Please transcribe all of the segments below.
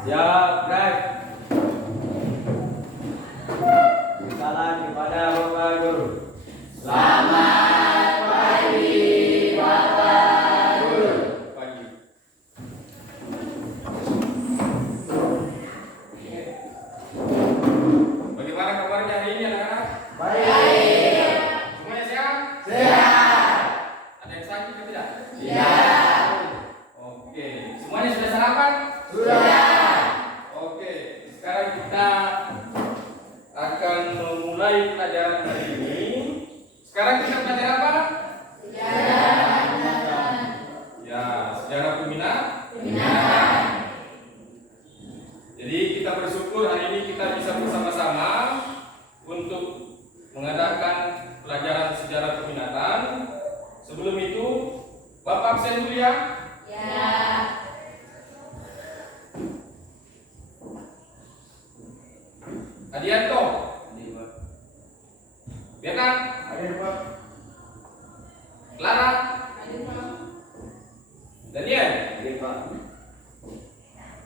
Siap, Greg. Salam kepada Bapak Guru. Selamat pagi, Bapak Guru. Pagi. Bagaimana kabarnya hari ini, anak-anak? Baik. Semuanya sehat? Sehat. Ada yang sakit atau tidak? Iya. Oke. Semuanya sudah sarapan? Sudah. Oke. Sekarang kita akan memulai pelajaran hari ini. Sekarang kita belajar apa? Sejarah. Ya, sejarah peminat. Jadi kita bersyukur hari ini kita bisa bersama-sama untuk mengadakan pelajaran sejarah peminatan. Sebelum itu, Bapak absen dulu ya. Ya. Adianto, Vietnam, Clara, Daniel,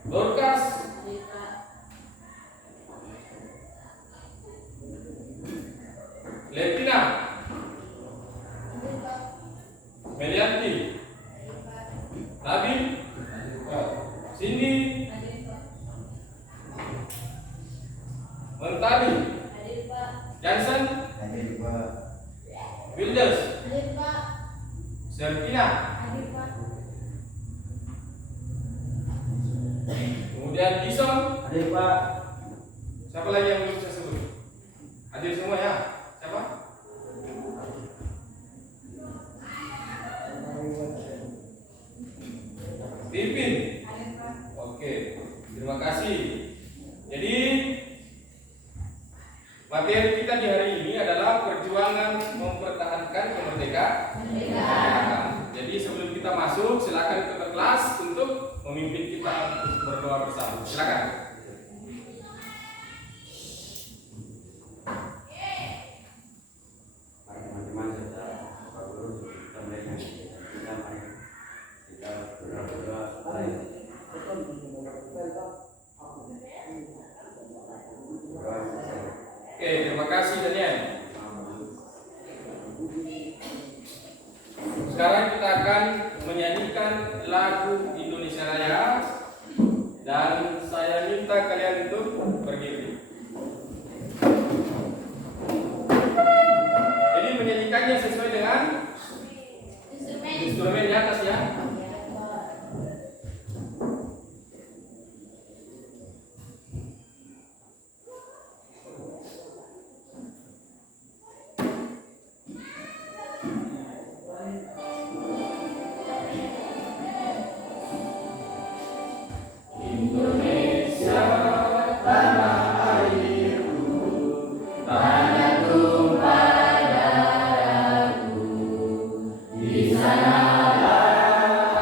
Dorcas, Letina, Melianti, Nabi, Cindy, Mentari, Johnson, Wilders, Sertina, kemudian Dison. Siapa lagi yang belum saya sebut? Hadir semua ya? Siapa? Pipin. Oke, terima kasih. Jadi materi kita di hari ini adalah perjuangan mempertahankan kemerdekaan. Jadi sebelum kita masuk, silakan ketua kelas untuk memimpin kita berdoa bersama. Silakan. Teman-teman serta Bapak Guru, kita mari kita berdoa. Oke, terima kasih Daniel. Sekarang kita akan menyanyikan lagu Indonesia Raya dan saya minta kalian untuk berdiri. Jadi menyanyikannya sesuai dengan instrumen di atas ya. Indonesia tanah airku, tanah tumpah darahku, di sanalah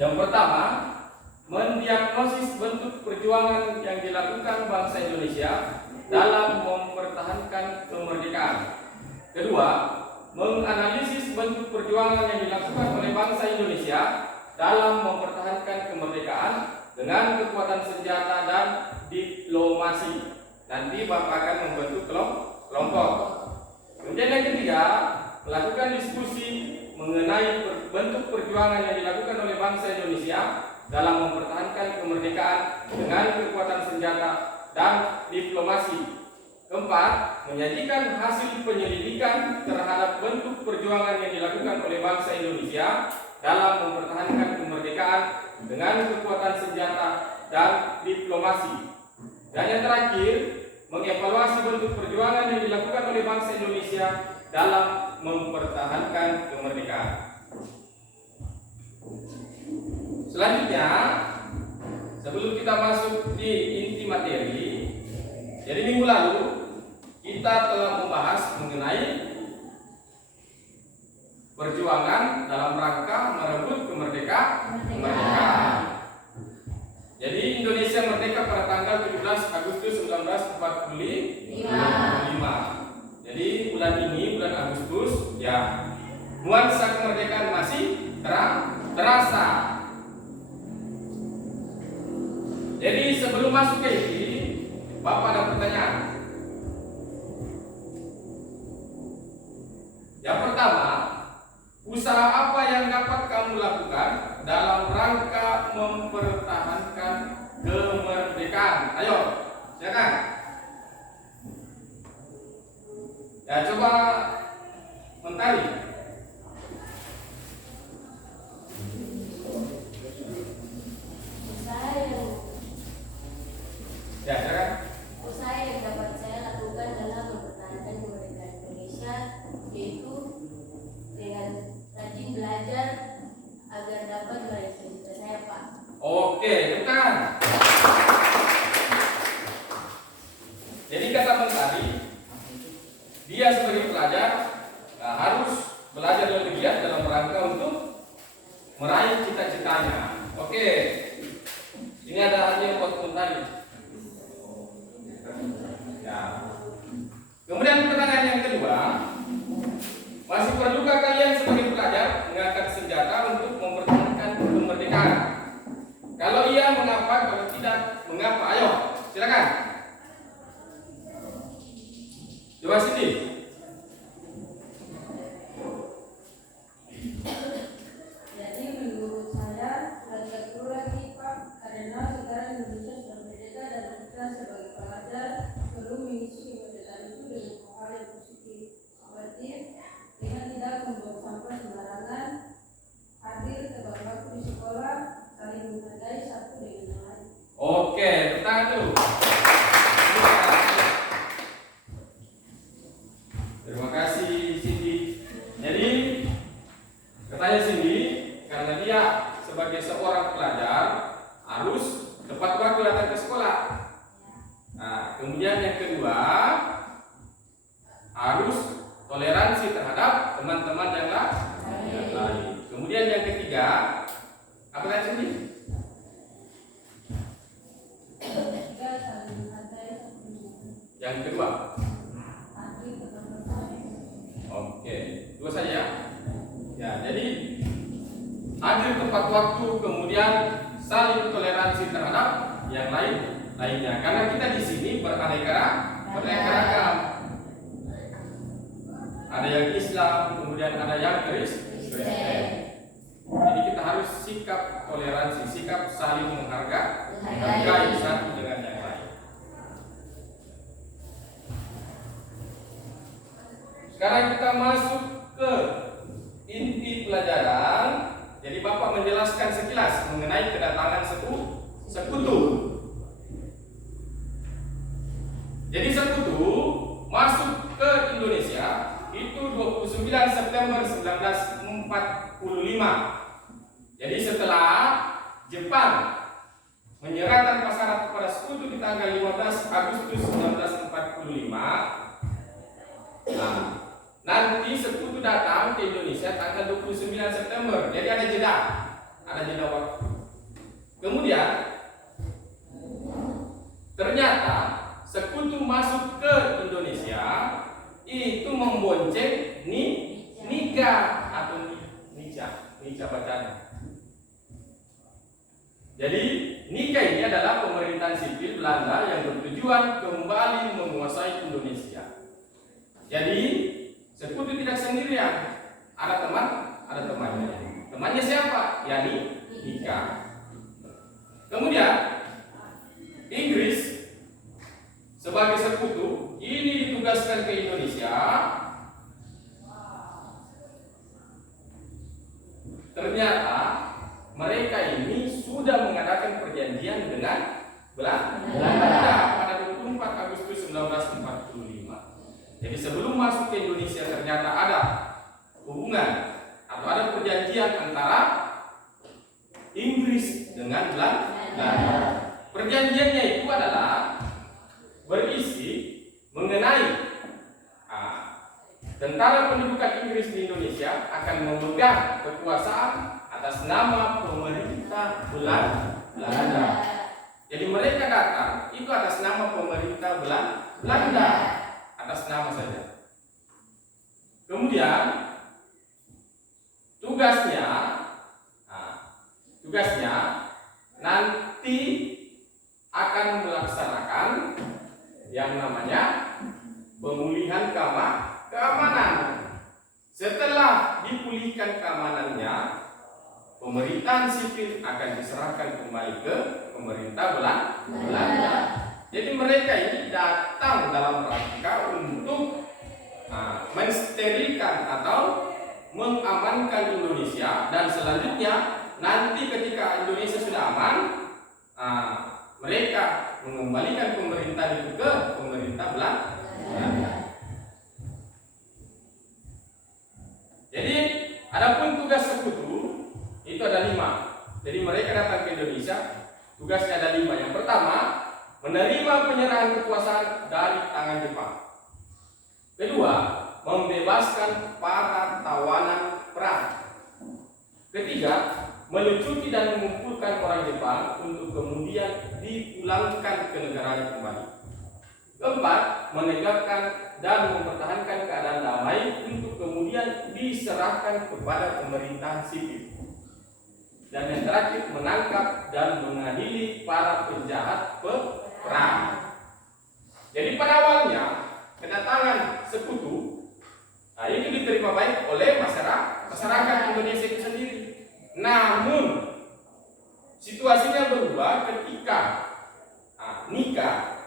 Yang pertama, mendiagnosis bentuk perjuangan yang dilakukan bangsa Indonesia dalam mempertahankan kemerdekaan. Kedua, menganalisis bentuk perjuangan yang dilakukan oleh bangsa Indonesia dalam mempertahankan kemerdekaan dengan kekuatan senjata dan diplomasi. Nanti Bapak akan membentuk kelompok. Kemudian yang ketiga, melakukan diskusi mengenai bentuk perjuangan yang dilakukan oleh bangsa Indonesia dalam mempertahankan kemerdekaan dengan kekuatan senjata dan diplomasi. Keempat, menyajikan hasil penyelidikan terhadap bentuk perjuangan yang dilakukan oleh bangsa Indonesia dalam mempertahankan kemerdekaan dengan kekuatan senjata dan diplomasi. Dan yang terakhir, mengevaluasi bentuk perjuangan yang dilakukan oleh bangsa Indonesia dalam mempertahankan kemerdekaan. Selanjutnya, sebelum kita masuk di inti materi, jadi minggu lalu kita telah membahas mengenai perjuangan dalam rangka merebut kemerdekaan. Jadi Indonesia merdeka pada tanggal 17 Agustus 1945. Jadi bulan ini, bulan Agustus, ya, nuansa kemerdekaan masih terasa. Jadi sebelum masuk ke ini, Bapak ada pertanyaan. Yang pertama, usaha apa yang dapat kamu lakukan dalam rangka mempertahankan kemerdekaan? Ayo, silakan. Ya, coba Mentari. Ya, silakan. Usaha yang dapat saya lakukan dalam mempertahankan kemerdekaan Indonesia yaitu dengan rajin belajar agar dapat meraih cita-cita saya, Pak. Oke, bukan. Jadi kata Mentari, dia sebagai pelajar harus belajar lebih giat dalam rangka untuk meraih cita-citanya. Oke, ini ada hadiah buat Mentari. Ya. Kemudian pertanyaan yang kedua, masih perlukah kalian sebagai pelajar mengangkat senjata untuk mempertahankan kemerdekaan? Kalau iya, mengapa? Kalau tidak, mengapa? Ayo, silakan. Coba sini. Jadi menurut saya belajar perlu lagi, Pak, karena sekarang Indonesia sudah merdeka dan kita sebagai pelajar perlu mengisi kemerdekaan itu dengan hal yang positif seperti dengan tidak membuang sampah sembarangan, hadir tepat waktu di sekolah, saling menghargai satu dengan yang lain. Oke, tangan dulu. Terima kasih Cindy. Jadi katanya Cindy, karena dia sebagai seorang pelajar harus tepat waktu datang ke sekolah. Nah, kemudian yang kedua, harus toleransi terhadap teman-teman yang lain. Kemudian yang ketiga, apa tadi Cindy? Ketiga, saling menghargai satu dengan yang lain. Yang kedua. Hadir tepat waktu. Oke, dua saja. Ya, jadi hadir tepat waktu, kemudian saling toleransi terhadap yang lainnya. Karena kita di sini beraneka ragam. Ada yang Islam, kemudian ada yang Kristen. Jadi kita harus sikap toleransi, sikap saling menghargai satu dengan yang lain. Sekarang kita masuk ke inti pelajaran. Jadi Bapak menjelaskan sekilas mengenai kedatangan sekutu. Jadi sekutu masuk ke Indonesia itu 29 September 1945. Jadi setelah Jepang menyerahkan pasaran kepada sekutu di tanggal 15 Agustus 1945. Nah, nanti sekutu datang ke Indonesia tanggal 29 September. Jadi ada ada jeda waktu. Kemudian ternyata sekutu masuk ke Indonesia itu membonceng Nika atau Nica bacanya. Jadi Nika ini adalah pemerintahan sipil Belanda yang bertujuan kembali menguasai Indonesia. Jadi sekutu tidak sendirian, ada temannya. Temannya siapa? Yani Nika. Kemudian Inggris sebagai sekutu ini ditugaskan ke Indonesia. Ternyata mereka ini sudah mengadakan perjanjian dengan Belanda pada 24 Agustus 1945. Jadi sebelum masuk ke Indonesia ternyata ada hubungan atau ada perjanjian antara Inggris dengan Belanda. Perjanjiannya itu adalah berisi mengenai tentara pendudukan Inggris di Indonesia akan memegang kekuasaan atas nama pemerintah Belanda. Jadi mereka datang itu atas nama pemerintah Belanda, atas nama saja. Kemudian tugasnya nanti akan melaksanakan yang namanya pemulihan keamanan. Setelah dipulihkan keamanannya, pemerintahan sipil akan diserahkan kembali ke pemerintah Belanda. Jadi mereka ini datang dalam rangka untuk mensterilkan atau mengamankan Indonesia, dan selanjutnya nanti ketika Indonesia sudah aman, mereka mengembalikan pemerintahan itu ke pemerintah Belanda. Jadi adapun tugas sekutu itu ada 5. Jadi mereka datang ke Indonesia, tugasnya ada 5. Yang pertama, menerima penyerahan kekuasaan dari tangan Jepang. Kedua, membebaskan para tawanan perang. Ketiga, melucuti dan mengumpulkan orang Jepang untuk kemudian dipulangkan ke negaranya kembali. Keempat, menegakkan dan mempertahankan keadaan damai untuk kemudian diserahkan kepada pemerintahan sipil. Dan yang terakhir, menangkap dan mengadili para penjahat perang. Jadi pada awalnya kedatangan sekutu itu diterima baik oleh masyarakat Indonesia itu sendiri. Namun situasinya berubah ketika Nika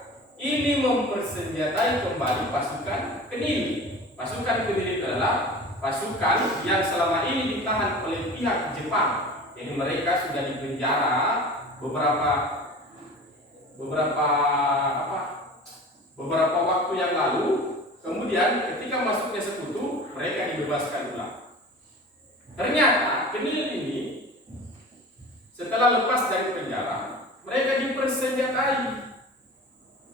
ini mempersenjatai kembali pasukan Kediri. Pasukan Kediri adalah pasukan yang selama ini ditahan oleh pihak Jepang. Jadi mereka sudah dipenjara beberapa waktu yang lalu. Kemudian ketika masuknya sekutu, mereka dibebaskan ulang. Ternyata Kediri ini setelah lepas dari penjara, mereka dipersenjatai.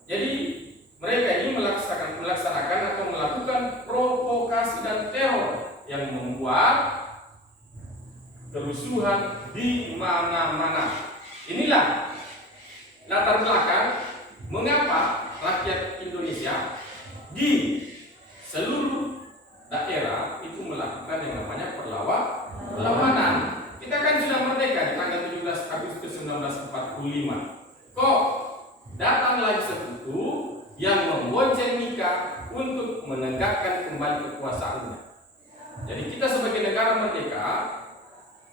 Jadi mereka ini melaksanakan atau melakukan provokasi dan teror yang membuat kerusuhan di mana-mana. Inilah latar belakang mengapa rakyat Indonesia di seluruh daerah itu melakukan yang namanya perlawanan. Kita kan sudah merdeka di tanggal 17 Agustus 1945. Kok datang lagi sekutu yang membonceng Nika untuk menegakkan kembali kekuasaannya. Jadi kita sebagai negara merdeka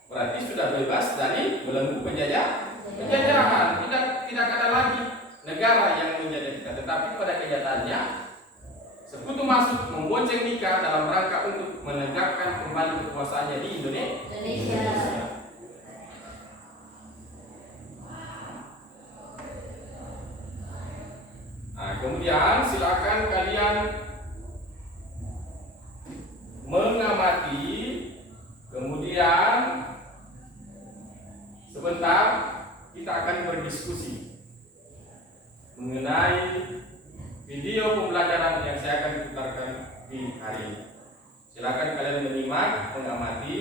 berarti sudah bebas dari belenggu penjajahan. Tidak ada lagi negara yang menjajah kita. Tetapi pada kenyataannya sekutu masuk membonceng Nika dalam rangka untuk menegakkan kembali kekuasaannya di Indonesia. Kemudian silakan kalian mengamati, kemudian sebentar kita akan berdiskusi mengenai video pembelajaran yang saya akan putarkan di hari ini. Silakan kalian menyimak, mengamati.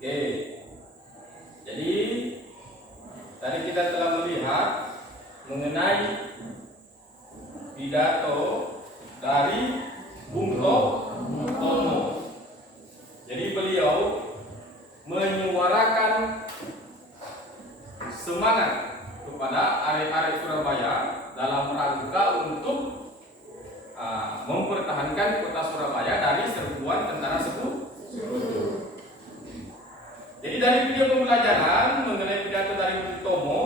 Oke, jadi tadi kita telah melihat mengenai pidato dari Bung Tomo. Jadi beliau menyuarakan semangat kepada arek-arek Surabaya dalam rangka untuk mempertahankan kota Surabaya dari serbuan tentara sekutu. Jadi dari video pembelajaran mengenai pidato dari Bung Tomo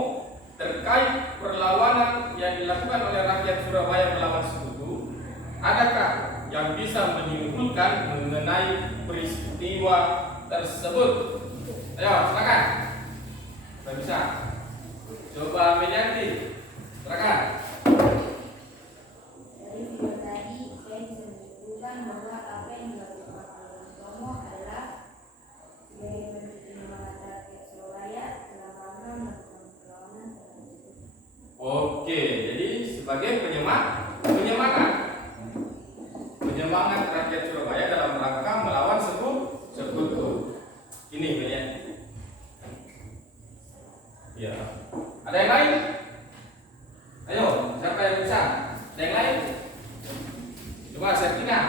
terkait perlawanan yang dilakukan oleh rakyat Surabaya melawan sekutu, adakah yang bisa menyimpulkan mengenai peristiwa tersebut? Ayo, silakan. Tidak bisa. Coba Medianti, silakan. Dari video tadi saya bisa menyimpulkan bahwa apa yang dilakukan oleh Bung Tomo adalah sebagai bentuk penyemangat rakyat Surabaya dalam rangka melakukan perlawanan terhadap sekutu. Oke, jadi sebagai penyemangat rakyat Surabaya dalam rangka melawan sekutu. Ini Medianti. Ya. Ada yang lain? Ayo, siapa yang bisa? Ada yang lain? Coba Sertina.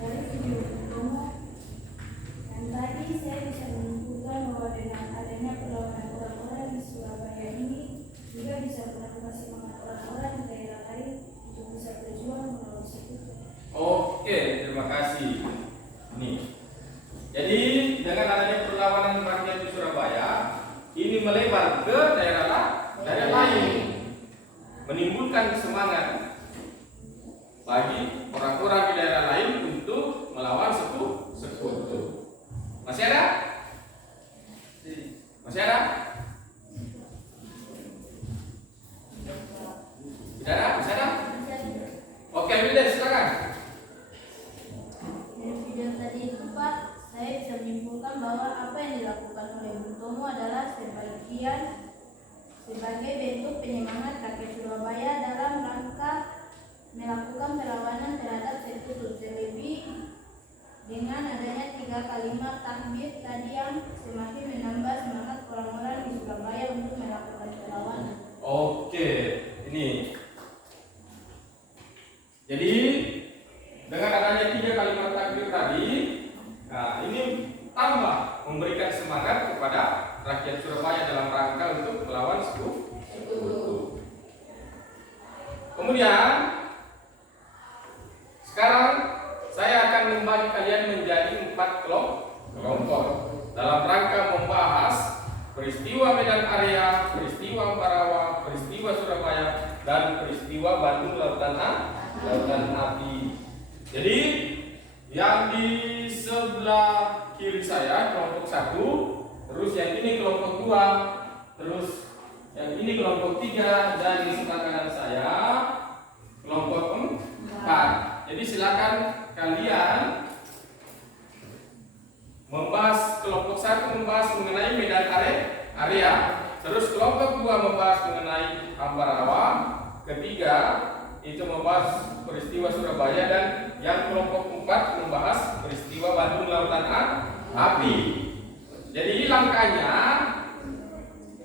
Dari video Bung Tomo yang tadi saya bisa menyimpulkan bahwa dengan adanya perlawanan orang-orang di Surabaya ini juga bisa menambah semangat orang-orang di daerah lain untuk bisa berjuang melawan sekutu. Oke, terima kasih. Nih. Jadi dengan adanya perlawanan rakyat di Surabaya, ini melebar ke daerah lain, menimbulkan semangat bagi orang-orang di daerah lain untuk melawan sekutu. Masih ada? Masih ada? Tidak ada? Masih ada? Oke, Wildan, silakan. Dari video tadi itu Pak, saya bisa menyimpulkan bahwa apa yang dilakukan oleh Bung Tomo adalah sebagai bentuk penyemangat rakyat Surabaya dalam rangka melakukan perlawanan terhadap sekutu, terlebih dengan adanya 3 kalimat takbir tadi yang semakin menambah semangat orang-orang di Surabaya untuk melakukan perlawanan. Oke, ini. Jadi dengan adanya 3 kalimat takbir tadi, nah ini tambah memberikan semangat kepada rakyat Surabaya dalam rangka untuk melawan sekutu. Kemudian sekarang saya akan membagi kalian menjadi 4 kelompok dalam rangka membahas peristiwa Medan Area, peristiwa Ambarawa, peristiwa Surabaya, dan peristiwa Bandung Lautan Api. Jadi yang di sebelah kiri saya kelompok 1, terus yang ini kelompok 2, terus yang ini kelompok 3, dan di sebelah kanan saya kelompok 4. Jadi silakan kalian membahas kelompok 1 membahas mengenai Medan Area, terus kelompok 2 membahas mengenai Ambarawa, ketiga itu membahas peristiwa Surabaya, dan yang kelompok 4 membahas peristiwa Bandung Lautan Api. Jadi langkahnya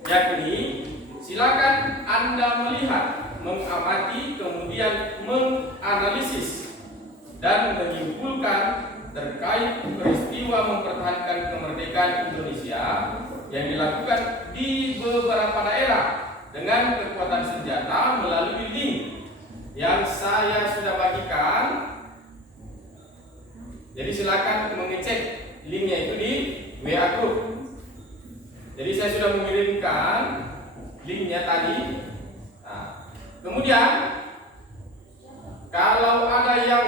yakni silakan Anda melihat, mengamati, kemudian menganalisis dan menyimpulkan terkait peristiwa mempertahankan kemerdekaan Indonesia yang dilakukan di beberapa daerah dengan kekuatan senjata melalui link yang saya sudah bagikan. Jadi silakan mengecek linknya itu di WA Group. Jadi saya sudah mengirimkan linknya tadi. Nah, kemudian kalau ada yang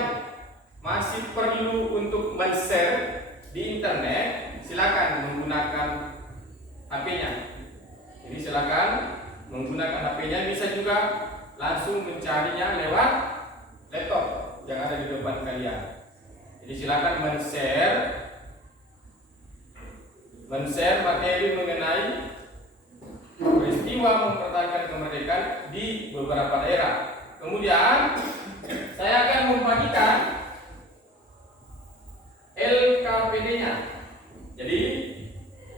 masih perlu untuk men-share di internet, silakan menggunakan HP-nya. Jadi silakan menggunakan HP-nya, bisa juga langsung mencarinya lewat laptop yang ada di depan kalian. Jadi silakan men-share materi mengenai peristiwa mempertahankan kemerdekaan di beberapa daerah. Kemudian saya akan membagikan LKPD-nya. Jadi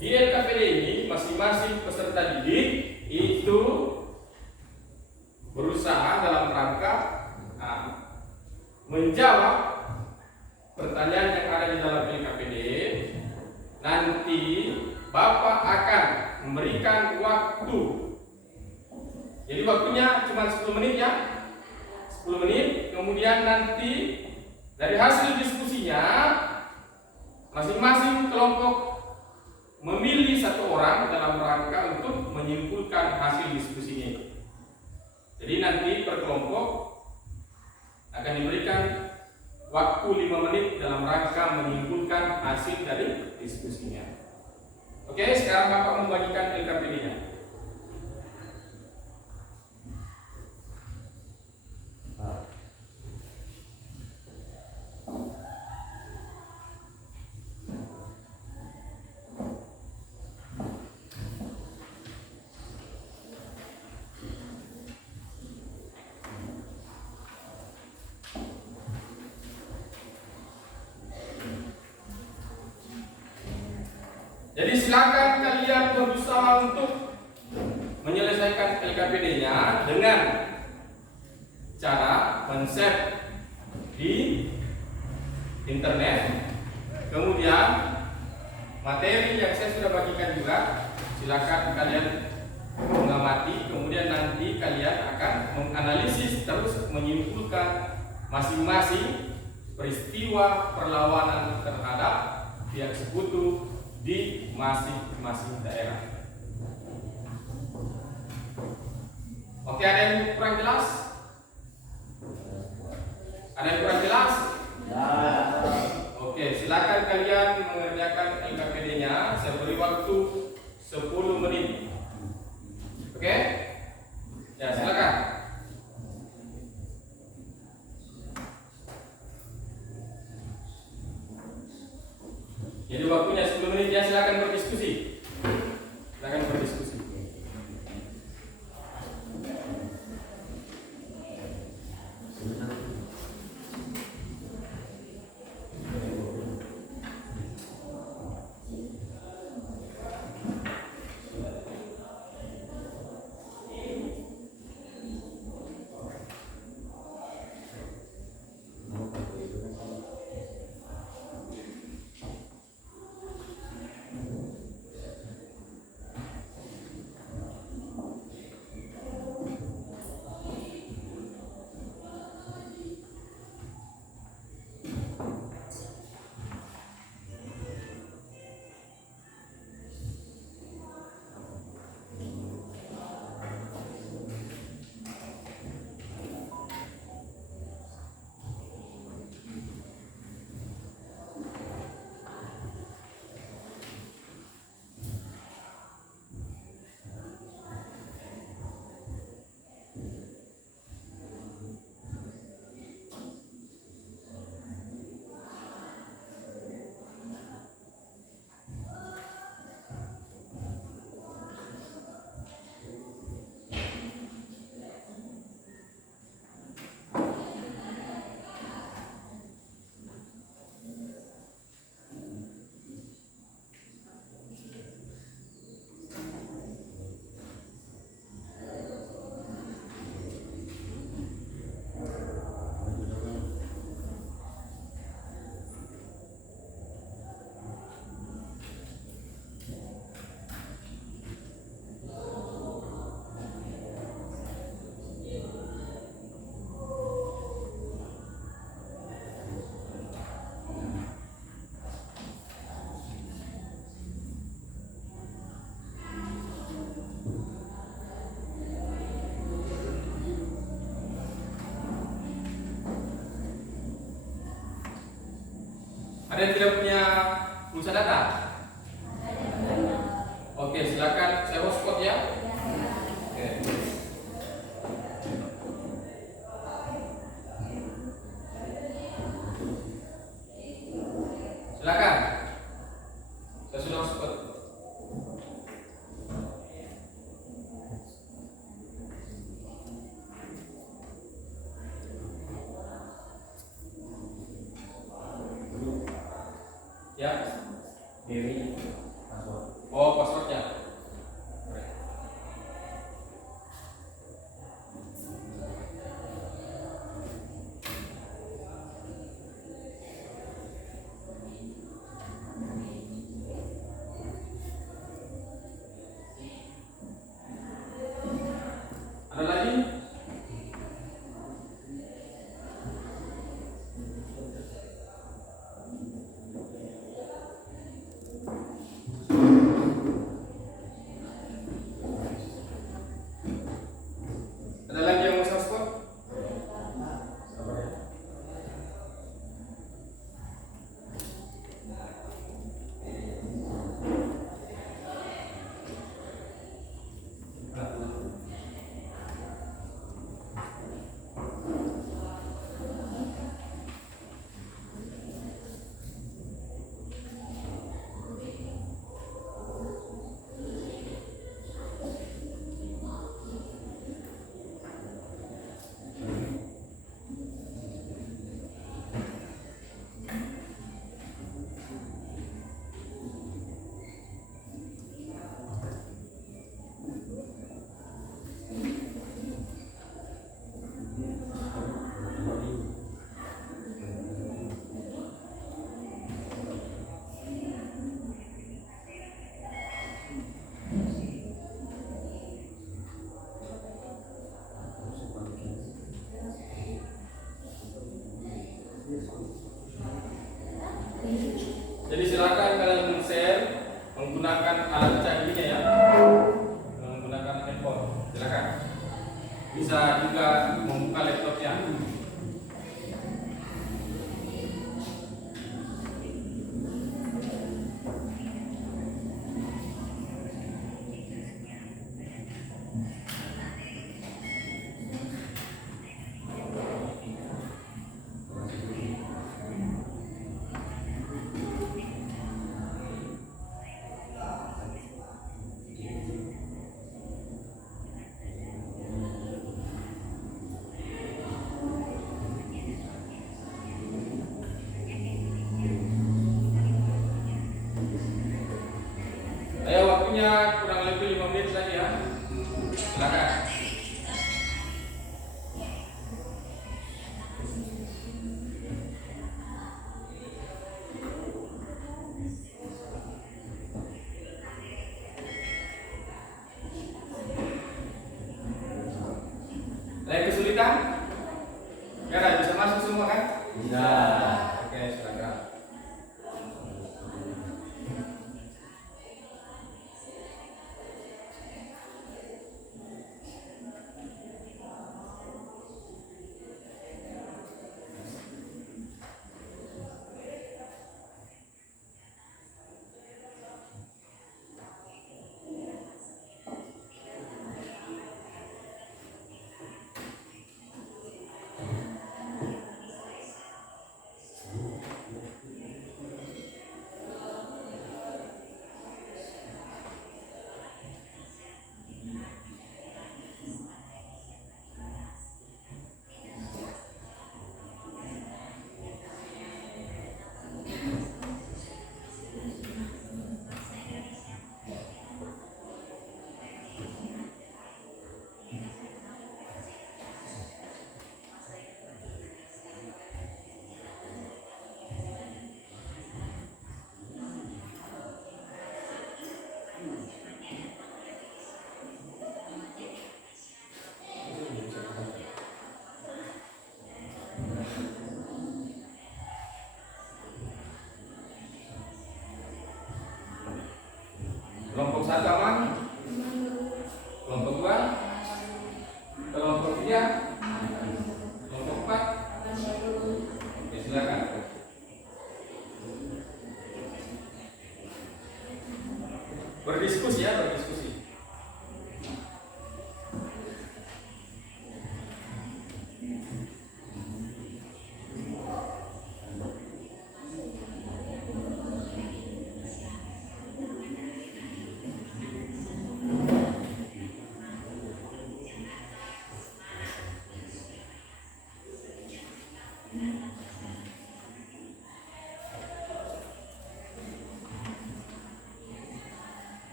di LKPD ini masing-masing peserta didik itu berusaha dalam rangka menjawab pertanyaan yang ada di dalam LKPD. Nanti Bapak akan memberikan waktu. Jadi waktunya cuma 10 menit ya. 10 menit. Kemudian nanti dari hasil diskusinya masing-masing kelompok memilih satu orang dalam rangka untuk menyimpulkan hasil diskusinya. Jadi nanti per kelompok akan diberikan waktu 5 menit dalam rangka menyimpulkan hasil dari diskusinya. Oke, sekarang Bapak membagikan LKPD-nya. Jadi silakan kalian berusaha untuk menyelesaikan LKPD-nya dengan cara men-share di internet. Kemudian materi yang saya sudah bagikan juga silakan kalian mengamati. Kemudian nanti kalian akan menganalisis terus menyimpulkan masing-masing peristiwa perlawanan terhadap pihak sekutu di masing-masing daerah. Oke, ada yang kurang jelas? Ada yang kurang jelas? Ya. Oke, silakan kalian mengerjakan LKPD-nya. Saya beri waktu 10 menit. Oke? Ya, silakan. Jadi waktunya 10 menit ya, silakan berdiskusi. Silakan berdiskusi. Ya. Dewi password. Oh, passwordnya. Ada lagi? Ada lagi yang mau saya spot? Sabar ya. Jadi silakan kalian men-share menggunakan alat canggihnya ya, menggunakan handphone. Silakan. Bisa juga membuka laptopnya. Ayo, waktunya kurang lebih 5 menit lagi ya. Silakan. Ada kesulitan? Ya, bisa masuk semua kan? Bisa. Oke, silakan. Kelompok 1 aman? Kelompok 2? Kelompok 3? Kelompok 4? Oke, silakan. Berdiskusi ya, berdiskusi.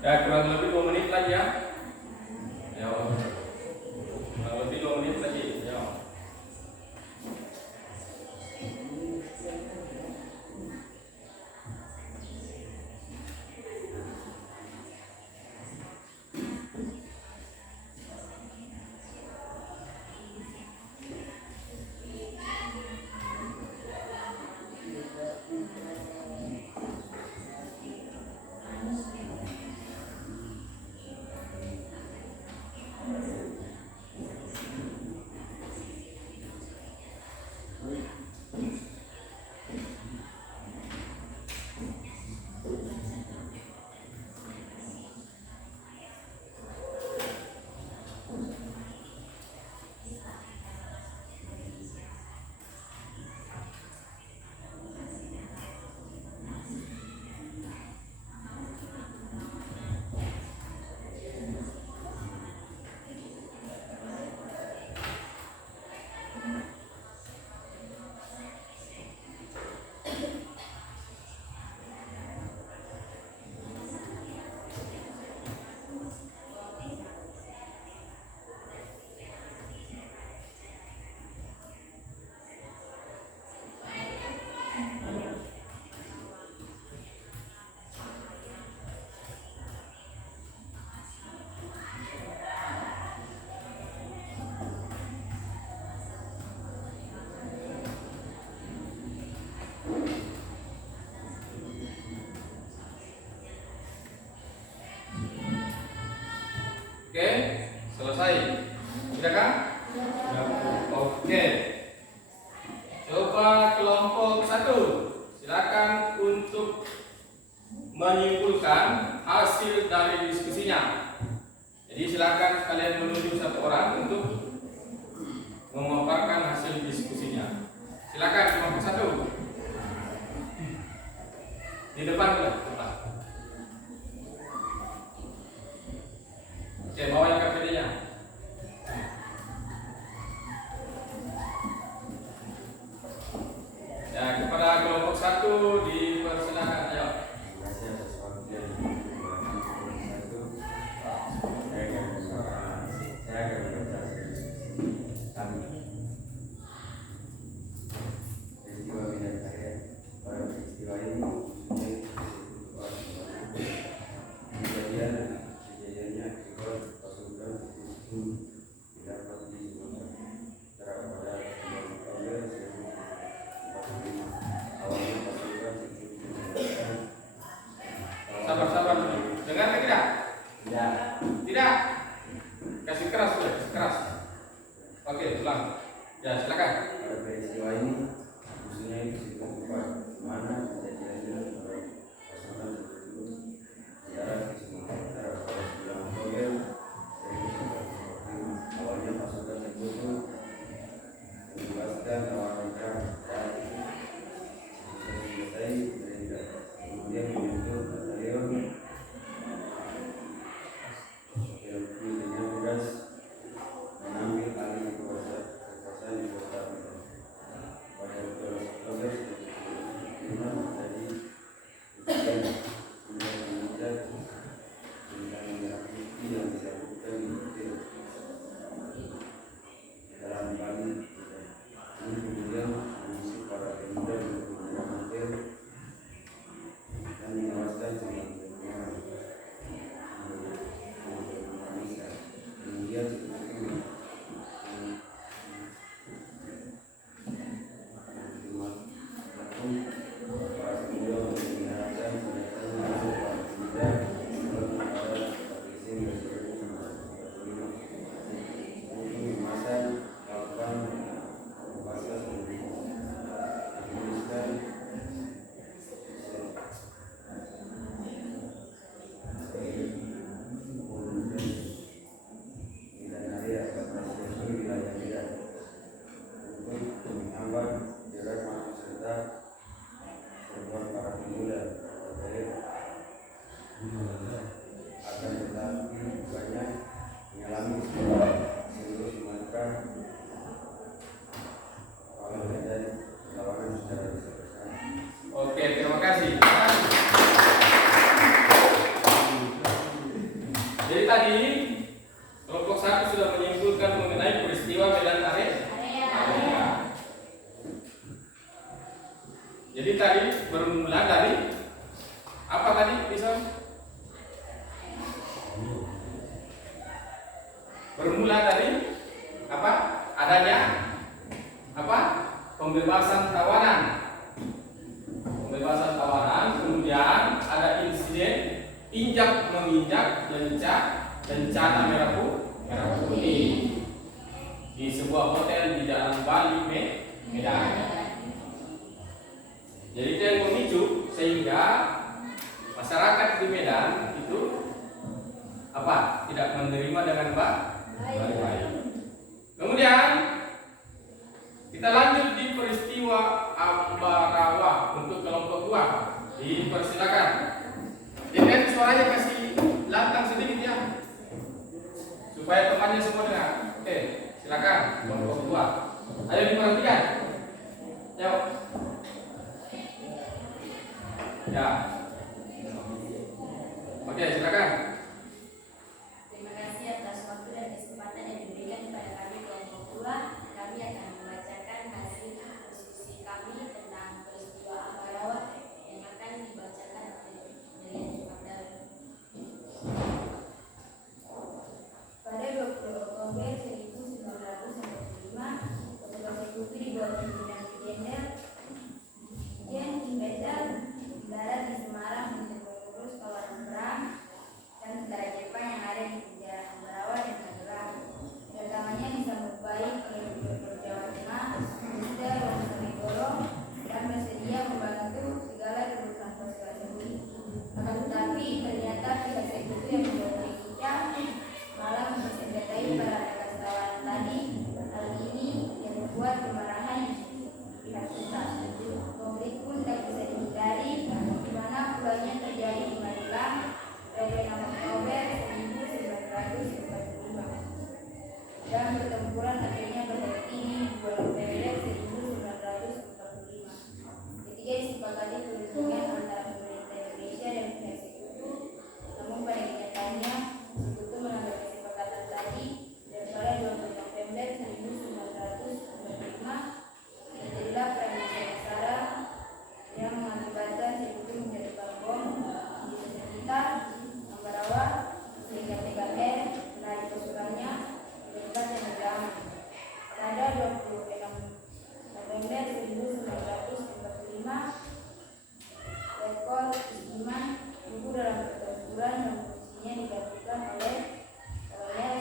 Ya kurang lebih 2 menit lagi ya. Ya, kurang lebih 2 menit lagi. Ya. Oke, selesai. Sudah kan? Oke. Coba kelompok 1. Silakan untuk menyimpulkan hasil dari diskusinya. Jadi silakan kalian menunjuk satu orang untuk memaparkan hasil diskusinya. Silakan kelompok 1. Di depan lah, depan. Oke, bawain KPD-nya. Ya, kepada kelompok 1 dipersilakan. Ayo. Terima kasih atas waktu yang diberikan satu. Saya akan membaca kami. Peristiwa bidang karya pada peristiwa ini Jadi tadi bermula dari apa tadi, Bison? Bermula dari apa? Adanya apa? Pembebasan tawanan. Pembebasan tawanan, kemudian ada insiden injak menginjak bencana merah putih di sebuah hotel di Jalan Bali, Medan. Jadi itu yang memicu sehingga masyarakat di Medan itu apa? Tidak menerima dengan baik. Kemudian kita lanjut di peristiwa Ambarawa untuk kelompok 2. Dipersilakan. Jadi suaranya kasih lantang sedikit ya, supaya temannya semua dengar. Oke, silakan kelompok 2. Ayo diperhatikan. Jawab. Ya. Oke, silakan. Terima kasih atas waktu dan kesempatan yang diberikan kepada kami kelompok 2. Kami akan membacakan hasil diskusi kami tentang peristiwa Ambarawa yang akan dibacakan oleh Melian Jumandar. Pada 20 Oktober 1945, petugas sekutu di bawah pimpinan Jenderal Medan mendarat di Semarang untuk mengurus tawanan perang dan tentara Jepang yang ada di penjara Ambarawa dan Magelang. Kedatangannya disambut baik oleh Gubernur Jawa Tengah, Mr. Wonosobo, dan bersedia membantu segala kebutuhan pasukan sekutu. Akan tetapi ternyata pihak sekutu yang membawa Indonesia malah mempersenjatai para bekas tawanan tadi. Hal ini yang membuat kemarahan pihak kita. Konflik pun tak bisa dihindari, di mana pulangnya terjadi di Magelang pada 6 Oktober 1945. Dan pertempuran akhirnya berhenti di 2 November 1945. Ketiga disepakati perundingan antara pemerintah Indonesia dan pihak sekutu. Namun pada kenyataannya sekutu menanggapi kesepakatan tadi dan pada 20 November 1945 terjadilah perang besar yang mengakibatkan sekutu menjatuhkan bom di sekitar Ambarawa sehingga TKR menarik pasukannya berdebat dan berdamai. Pada 26 November 1945, rekor Istiman ibu dalam pertempuran yang fungsinya digantikan oleh Kolonel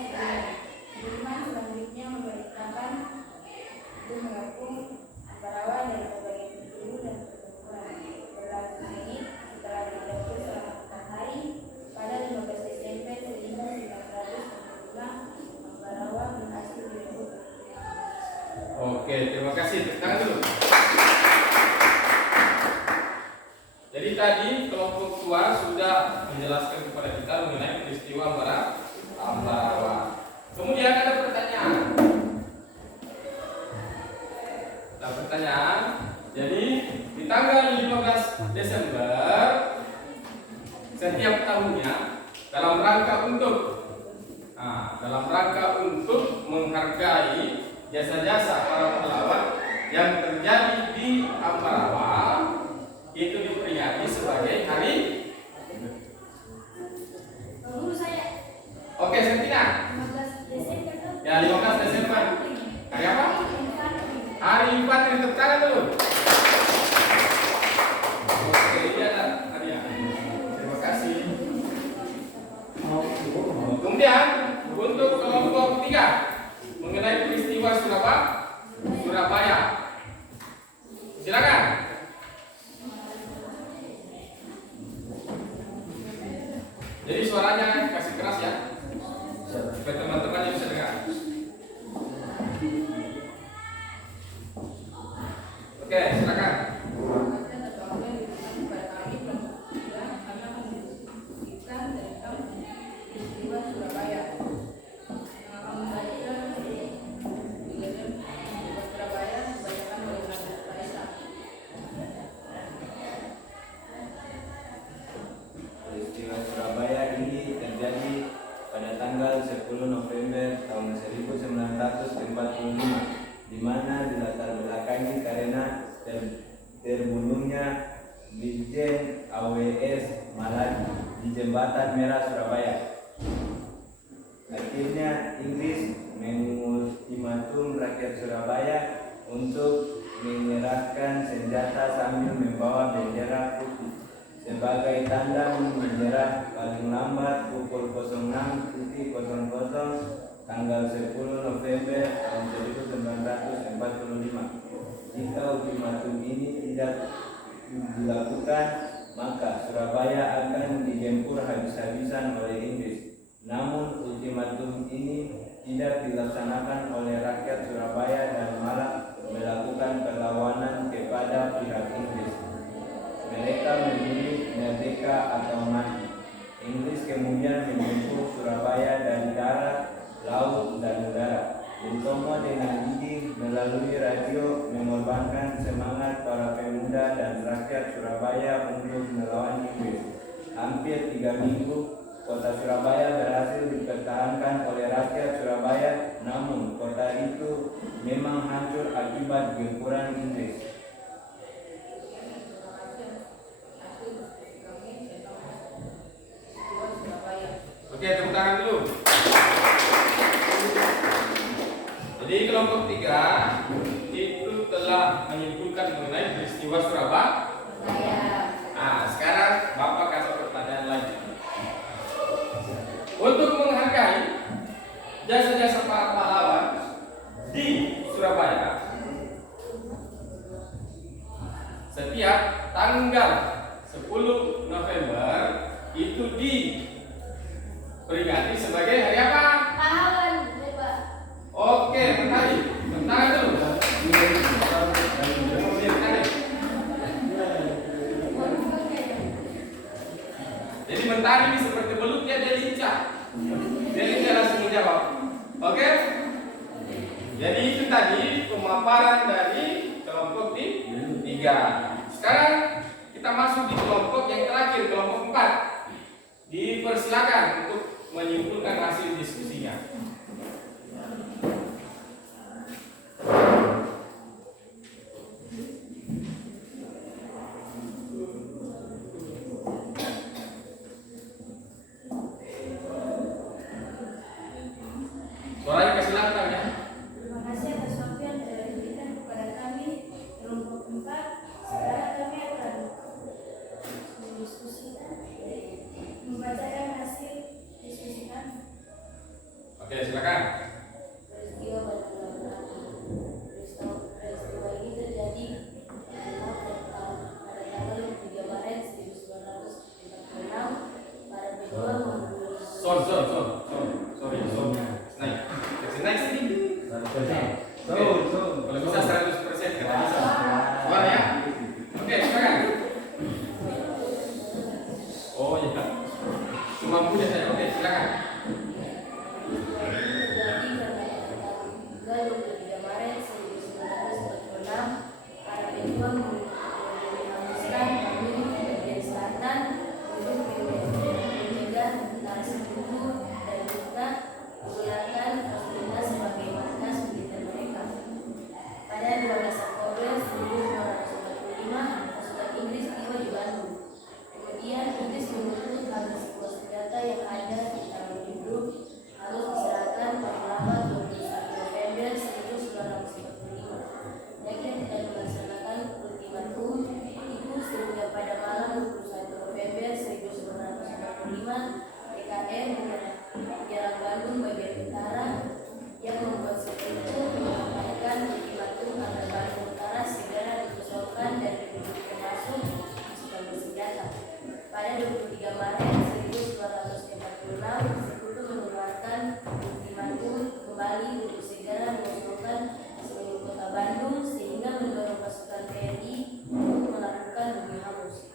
Sudirman. Selanjutnya memerintahkan untuk mengepung Ambarawa dari berbagai penjuru dan pertempuran. Berlangsung ini setelah didapur selama 4 hari, pada 15 Desember 1945 Ambarawa berhasil direbut. Oke, terima kasih. Tepuk tangan dulu. Jadi tadi kelompok 2 sudah menjelaskan kepada kita mengenai peristiwa Ambarawa. Kemudian ada pertanyaan. Jadi di tanggal 15 Desember setiap tahunnya dalam rangka untuk menghargai jasa-jasa para pahlawan yang terjadi di Ambarawa, itu diperingati sebagai hari. Guru saya. Oke, Sentina. 15 Desember. Ya, 15 Desember. Hari apa? Hari Infanteri. Tepuk tangan dulu. Oke, ini ada hadiah. Terima kasih. Kemudian untuk kelompok 3 mengenai peristiwa Surabaya. Silakan. terbunuhnya Brigjen AWS Maladi di Jembatan Merah Surabaya. Akhirnya Inggris mengultimatum rakyat Surabaya untuk menyerahkan senjata sambil membawa bendera putih sebagai tanda menyerah paling lambat pukul 06.00 tanggal 10 November tahun 1945. Jika ultimatum ini tidak dilakukan, maka Surabaya akan digempur habis-habisan oleh Inggris. Namun ultimatum ini tidak dilaksanakan oleh rakyat Surabaya dan malah melakukan perlawanan kepada pihak Inggris. Mereka memilih merdeka atau mati. Inggris kemudian menjemput Surabaya dari darat, laut, dan udara. Bung Tomo dengan gigih melalui radio mengorbankan semangat para pemuda dan rakyat Surabaya untuk melawan Inggris. Hampir 3 minggu kota Surabaya berhasil dipertahankan oleh rakyat Surabaya, namun kota itu memang hancur akibat gempuran Inggris. Oke, tepuk tangan dulu. Jadi kelompok 3 itu telah menyimpulkan mengenai peristiwa Surabaya. Nah, sekarang Bapak kasih pertanyaan lagi. Untuk menghargai jasa-jasa para pahlawan di Surabaya, setiap tanggal 10 November itu diperingati sebagai hari apa? Pahlawan, Pak. Oke, mentari, bentar dulu. Jadi mentari ini seperti belutnya dia lincah. Dia lincah langsung menjawab. Oke? Jadi itu tadi pemaparan dari kelompok 3. Sekarang kita masuk di kelompok yang terakhir, kelompok 4. Dipersilakan untuk menyimpulkan hasil diskusinya. Suaranya kasih lantang ya. Terima kasih atas waktu yang telah diberikan kepada kami kelompok 4. Sekarang kami akan mendiskusikan, membacakan hasil diskusi kami. Oke, silakan. Peristiwa peristiwa ini terjadi pada tanggal 3 Maret 1946 pada pejuang Naik sedikit. Kalau bisa 100% kan. Suara ya. Oke, silakan. Oh iya. Cuma punya saya. Oke, silakan. Tanggal 23 Maret 1946 para pejuang menghapuskan Bandung bagian selatan untuk mencegah tentara sekutu dan juga menggunakan fasilitas sebagai markas militer mereka. Pada 12 Oktober 1945 pasukan Inggris tiba di Bandung. Kemudian Inggris menuntut agar sebuah senjata yang ada di tangan Hindu harus diserahkan paling lambat 21 November 1945. Mereka tidak melaksanakan ultimatum itu sehingga pada malam 21 November 1945 PKR menyerang Bandung bagian utara yang membuat sekutu menyampaikan ultimatum agar Bandung Utara segera dikosongkan dan dirujuk termasuk pasukan bersenjata. Pada 23 Maret 1946 sekutu mengeluarkan ultimatum kembali untuk segera mengosongkan seluruh kota Bandung sehingga mendorong pasukan TNI untuk melakukan bumi hangus.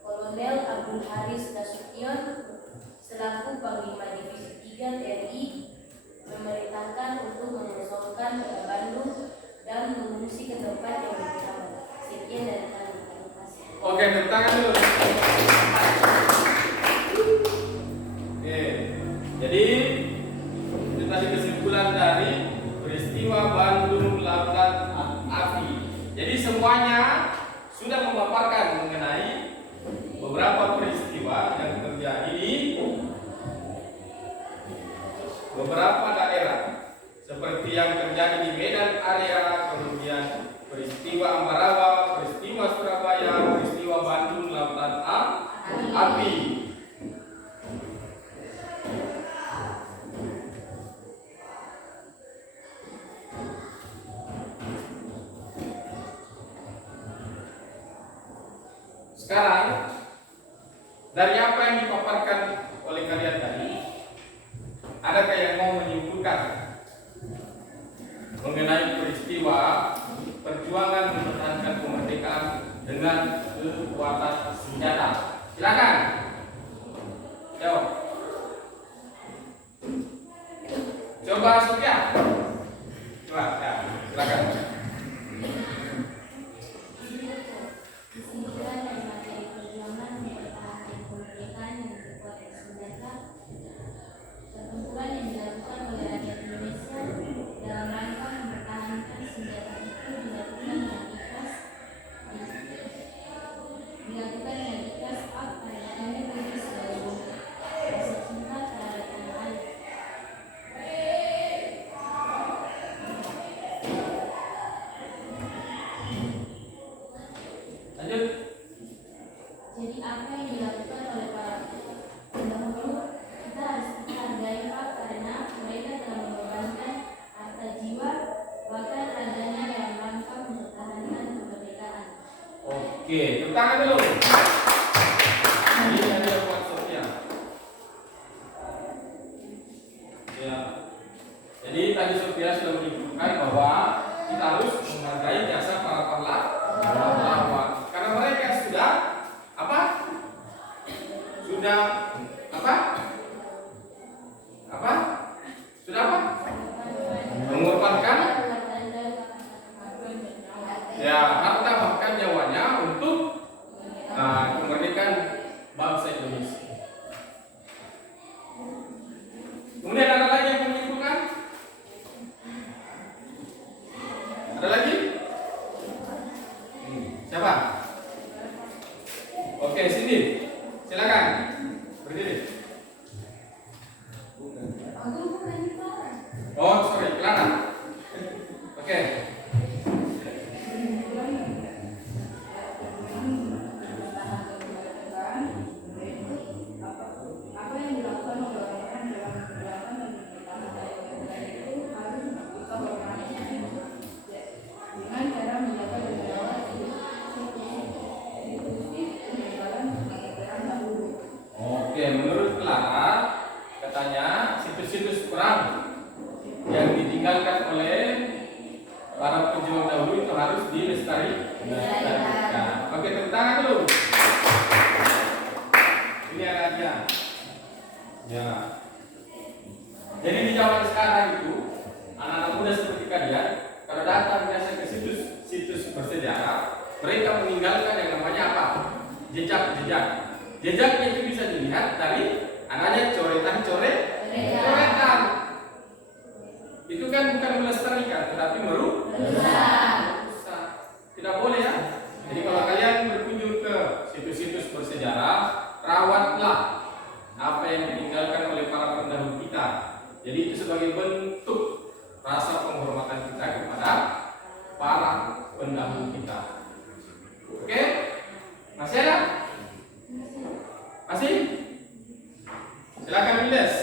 Kolonel Abdul Haris Nasution selaku Panglima Divisi 3 TNI memerintahkan untuk mengosongkan kota Bandung dan mengungsi ke tempat yang lebih aman. Sekian dari kami. Terima kasih. Oke, tepuk tangan dulu. Oke. Jadi itu tadi kesimpulan dari peristiwa Bandung Lautan Api. Jadi semuanya sudah memaparkan mengenai beberapa peristiwa yang terjadi di beberapa daerah, seperti yang terjadi di Medan area, kemudian peristiwa Ambarawa, peristiwa Surabaya, peristiwa Bandung Lautan Api. Sekarang, dari apa yang dipaparkan oleh kalian tadi, adakah yang mau menyimpulkan mengenai peristiwa perjuangan mempertahankan kemerdekaan dengan kekuatan senjata? Silakan. Jawab. Coba Sofia. Coba, ya, silakan. Kesimpulan dari materi perjuangan mempertahankan kemerdekaan dengan kekuatan senjata, pertempuran yang dilakukan oleh rakyat Indonesia dalam rangka mempertahankan senjata itu dilakukan dengan ikhlas, karena ini bagi sebagai rasa cinta terhadap tanah air. Lanjut. Jadi apa yang dilakukan oleh para pendahulu kita harus hargai, Pak, karena mereka telah mengorbankan harta jiwa bahkan raganya dalam rangka mempertahankan kemerdekaan. Oke, tepuk tangan dulu. Ini ada buat Sofia. Ya. Jadi tadi Sofia sudah menunjukkan bahwa kita harus menghargai jasa para pahlawan. Karena mereka sudah apa? Sudah apa? Apa? Sudah apa? Mengorbankan ya harta bahkan nyawanya untuk kemerdekaan bangsa Indonesia. Kemudian ada lagi yang menyimpulkan? Ada lagi? Siapa? Oke, Cindy, silakan berdiri. Oh, sorry, Clara. Oke. Apa yang dilakukan oleh orang-orang dalam perjuangan dan mempertahankan itu harus kita hormati dengan cara menjaga dan merawat institusi peninggalan kemerdekaan dahulu. Oke, menurut Clara, katanya situs-situs perang yang ditinggalkan oleh para pejuang dahulu itu harus dilestarikan. Oke, tepuk tangan dulu. Ini anaknya. Ya. Jadi di zaman sekarang itu anak-anak muda seperti kalian kalau datang biasa ke situs bersejarah, mereka meninggalkan yang namanya apa? Jejak-jejak. Jejaknya itu bisa dilihat dari adanya coretan. Itu kan bukan melestarikan, tetapi merusak. Tidak boleh ya. Jadi kalau kalian berkunjung ke situs-situs bersejarah, rawatlah apa yang ditinggalkan oleh para pendahulu kita. Jadi itu sebagai bentuk rasa penghormatan kita kepada para pendahulu kita. Oke? Masih ada? Masih? Silakan Miles.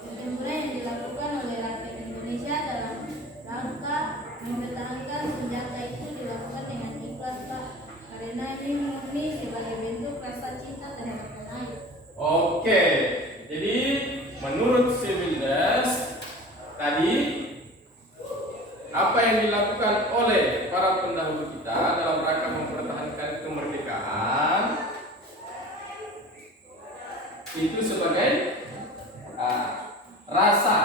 Pertempuran yang dilakukan oleh rakyat Indonesia dalam rangka mempertahankan senjata itu dilakukan dengan ikhlas, Pak, karena ini murni sebagai bentuk rasa cinta terhadap tanah air. Oke. Jadi menurut Civildes tadi apa yang dilakukan oleh para pendahulu kita dalam rangka mempertahankan kemerdekaan itu sebagai rasa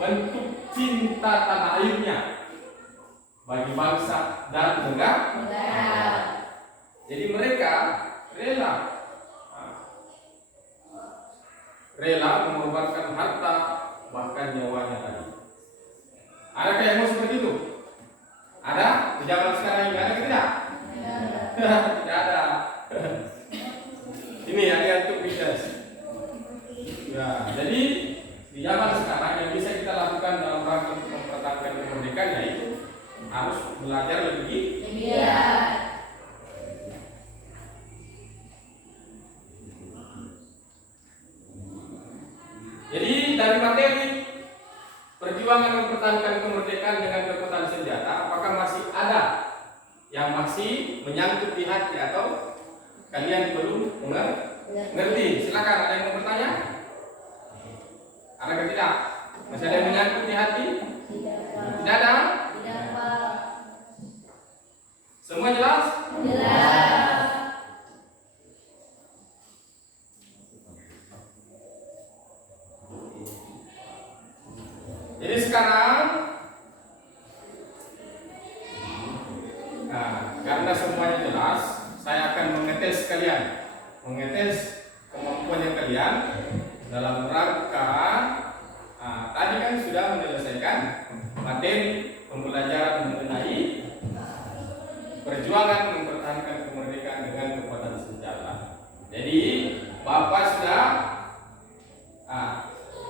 bentuk cinta tanah airnya bagi bangsa dan negara. Jadi mereka rela mengorbankan harta bahkan nyawanya tadi. Adakah yang mau seperti itu? Ada? Di zaman sekarang ini ada Tidak ada. Ini hanya untuk bidas. Ya, jadi di zaman sekarang yang bisa kita lakukan dalam rangka untuk mempertahankan kemerdekaan yaitu harus belajar lebih Giat. Jadi dari materi perjuangan mempertahankan kemerdekaan dengan kekuatan senjata, apakah masih ada yang masih menyangkut di hati atau kalian belum mengerti? Silakan, ada yang mau bertanya? Ada yang tidak? Masih ada yang menyangkut di hati? Tidak ada? Tidak, Pak. Semua jelas? Jelas. Jadi sekarang, nah, karena semuanya jelas, saya akan mengetes kalian, mengetes kemampuannya kalian dalam rangka. Tadi kan sudah menyelesaikan materi pembelajaran mengenai perjuangan mempertahankan kemerdekaan dengan kekuatan senjata. Jadi Bapak sudah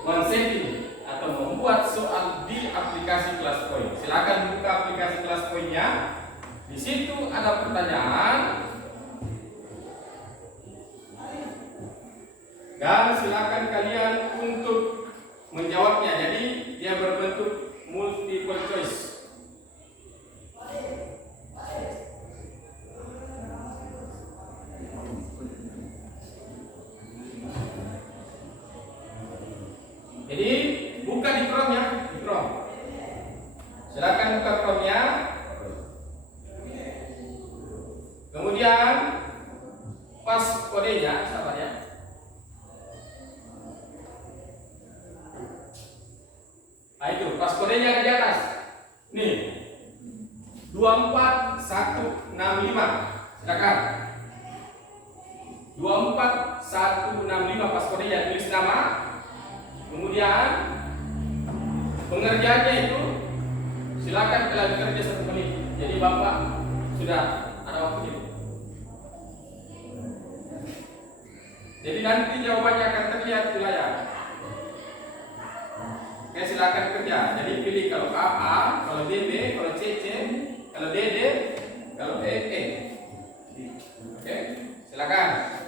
men-setting atau membuat soal di aplikasi Classpoint. Silakan buka aplikasi Classpoint-nya. Di situ ada pertanyaan dan silakan kalian untuk menjawabnya. Jadi dia berbentuk multiple choice. Jadi buka di Chrome-nya, di Chrome. Silakan buka Chrome-nya. Kemudian pas kodenya, sabar ya. Nah itu, pas kodenya ada di atas. Nih. 24165. Silakan. 24165 pas kodenya, tulis nama. Kemudian pengerjaannya itu silakan kalian kerja 1 menit. Jadi Bapak sudah ada waktu ini. Jadi nanti jawabannya akan terlihat di layar. Oke, silakan kerja. Jadi pilih kalau AA, kalau DB, kalau CC, kalau DD, kalau EE. Oke, silakan.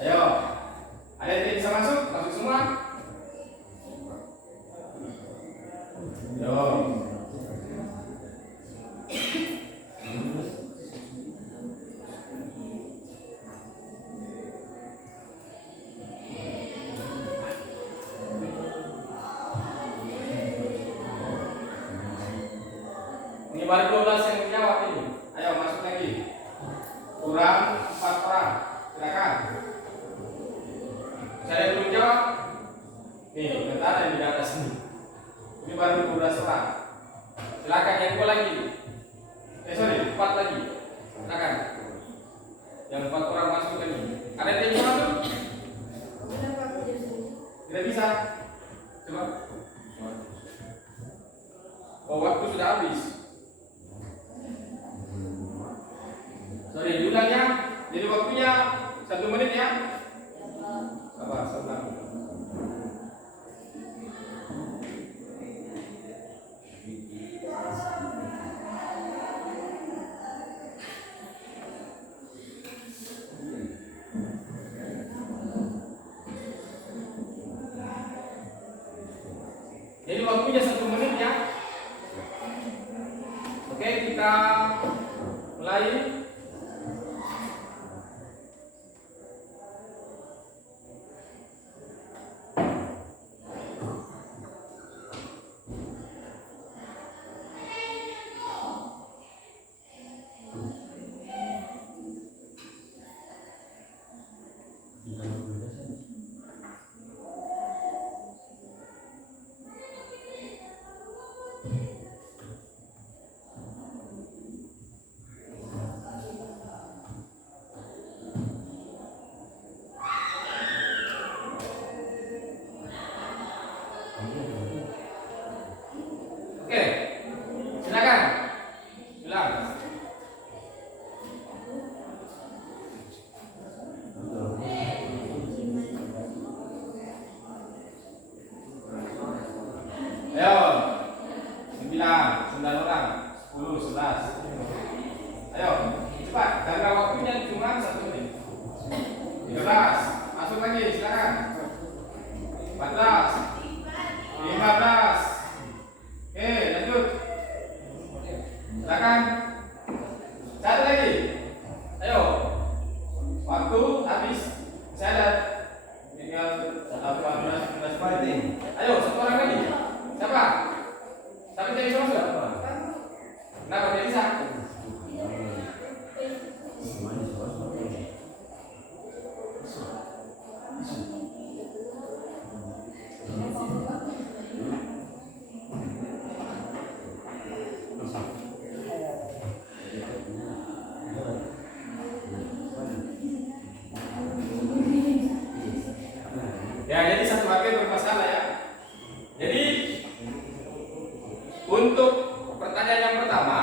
Ayo, ada yang bisa masuk? Masuk semua? Yo. Ini baru 12 yang menjawab ini. Ayo masuk lagi. Kurang 4 orang. Silakan. Saya belum jawab. Nih, bentar yang di atas ini. Ini baru 12 orang. Silakan yang 2 lagi. Sorry, 4 lagi. Silakan. Yang 4 orang masuk lagi. Ada yang bisa masuk? Tidak bisa. Coba. Oh, waktu sudah habis. Sorry, diulangnya. Jadi waktunya 1 menit ya. Sabar, sabar. Jadi waktunya 1 menit ya. Oke, kita mulai. 9 orang, 10, 11. Ayo, cepat, karena waktunya cuma 1 menit. 13, masuk lagi, silakan. 14, 15. Oke, lanjut. Silakan. Satu lagi. Ayo. Waktu habis. Saya ada tinggal 18. Ayo, satu orang lagi. Siapa? Tapi jadi sponsor. Kenapa dia bisa? Ya, jadi satu bagian bermasalah ya. Jadi untuk pertanyaan yang pertama,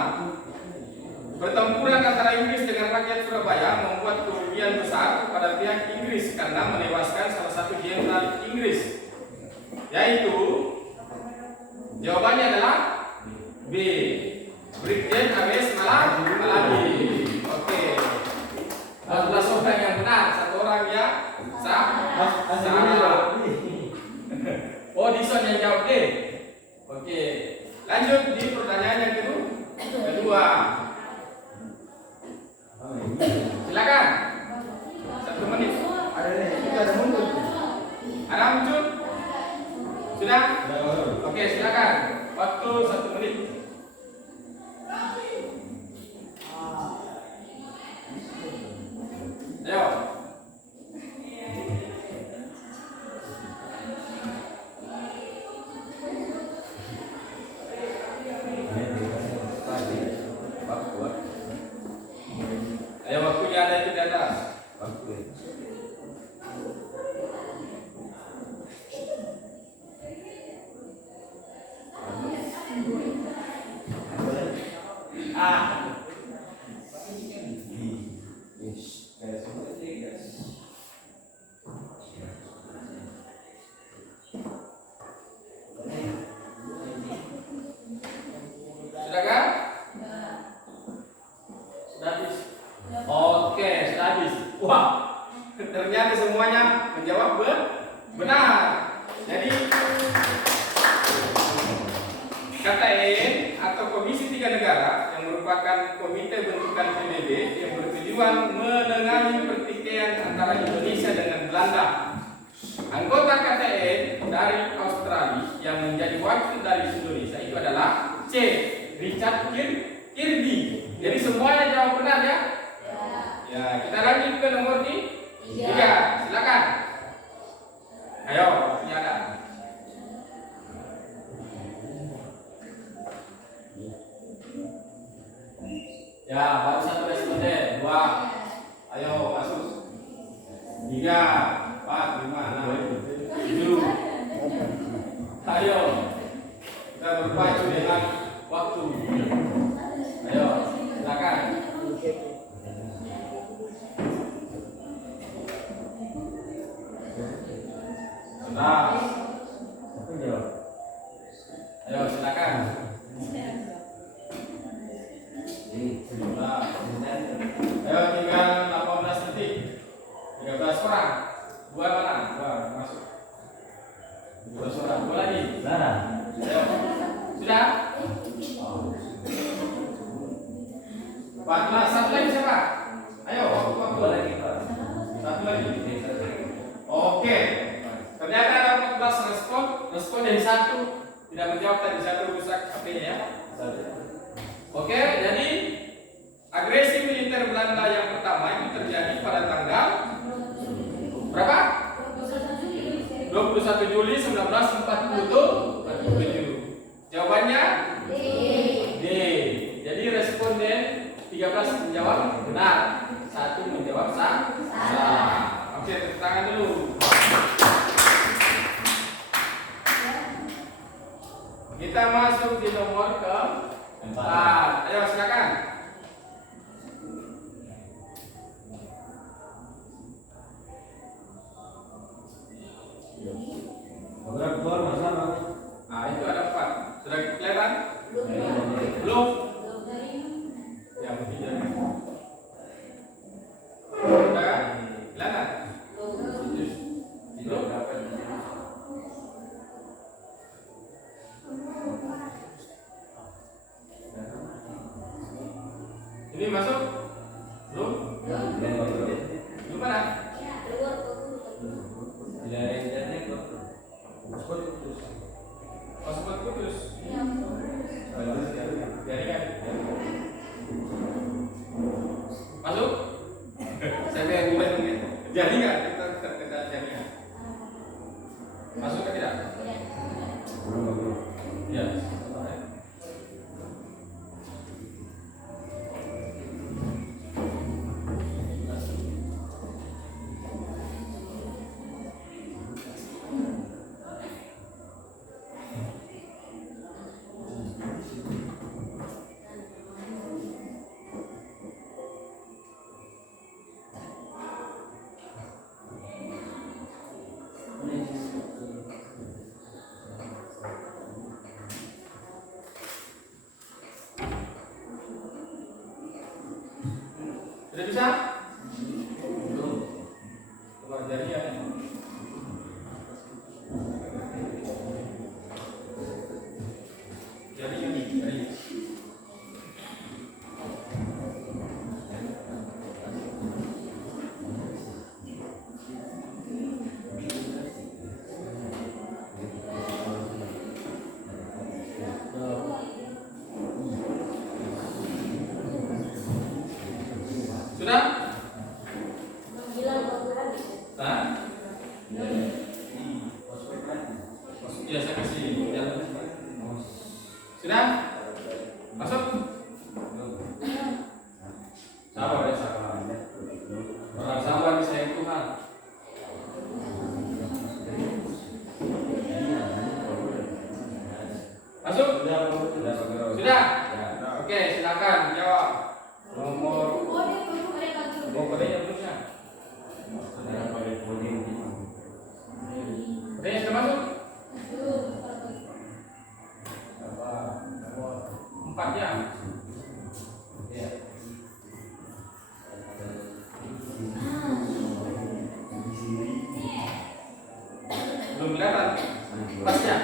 pertempuran antara Inggris dengan rakyat Surabaya membuat kerugian besar pada pihak Inggris karena menewaskan salah satu jenderal Inggris. Yaitu jawabannya adalah B. Brigjen Ames Maladi. Oke. 14 orang yang benar, satu orang yang salah. Oh, Dison yang jawab D. Oke. Lanjut di pertanyaan yang kedua. Silakan. 1 menit. Ada muncul. Ada muncul? Sudah? Oke, silakan. Waktu 1 menit. Ayo. Ayo, waktunya ada itu di atas. Sudah kan? Sudah habis. Oke, sudah habis. Wah, ternyata semuanya menjawab benar. Jadi KTN atau Komisi 3 Negara yang merupakan komite bentukan PBB yang bertujuan menengahi pertikaian antara Indonesia dengan Belanda. Anggota KTN dari Australia yang menjadi wakil dari Indonesia itu adalah C. Richard Kirby. Jadi semuanya jawab benar ya? Ya, kita lanjut ke nomor 3. Silakan. Ayo, ini ada. Ya, baru 1 responden. 2. Ayo, masuk. 3, 4, 5, 6, 7. Ayo. Kita berpacu dengan waktu. Ayo, silakan. Sudah. Ayo, silakan. Sudah. Ayo, tinggal 18 detik. 13 orang. 2 mana? 2 masuk. 12 orang. 2 lagi. Ayo. Sudah? 14. 1 lagi siapa? Ayo, waktu lagi. 1 lagi. Oke. Ternyata ada 14 respon dari 1 tidak menjawab, tadi 1 rusak HP-nya ya. Oke, jadi agresi militer Belanda yang pertama itu terjadi pada tanggal berapa? 21 Juli 1947. Jawabannya D. Jadi responden 13 menjawab benar, 1 menjawab salah. Oke, tepuk tangan dulu. Kita masuk di nomor keempat. Ayo silakan. Nah, itu ada 4. Sudah kelihatan? Bisa? Keluar jari ya. Jari. Sudah? Nah? Ya, saya kasih. Ya. Sudah? Masuk? Sabar ya, sabar. Orang sabar disayang Tuhan. Masuk? Sudah? Oke, silakan jawab. Nomor kodenya belum ya? Kodenya sudah masuk? 4 ya? Iya. Belum kelihatan? Kelasnya?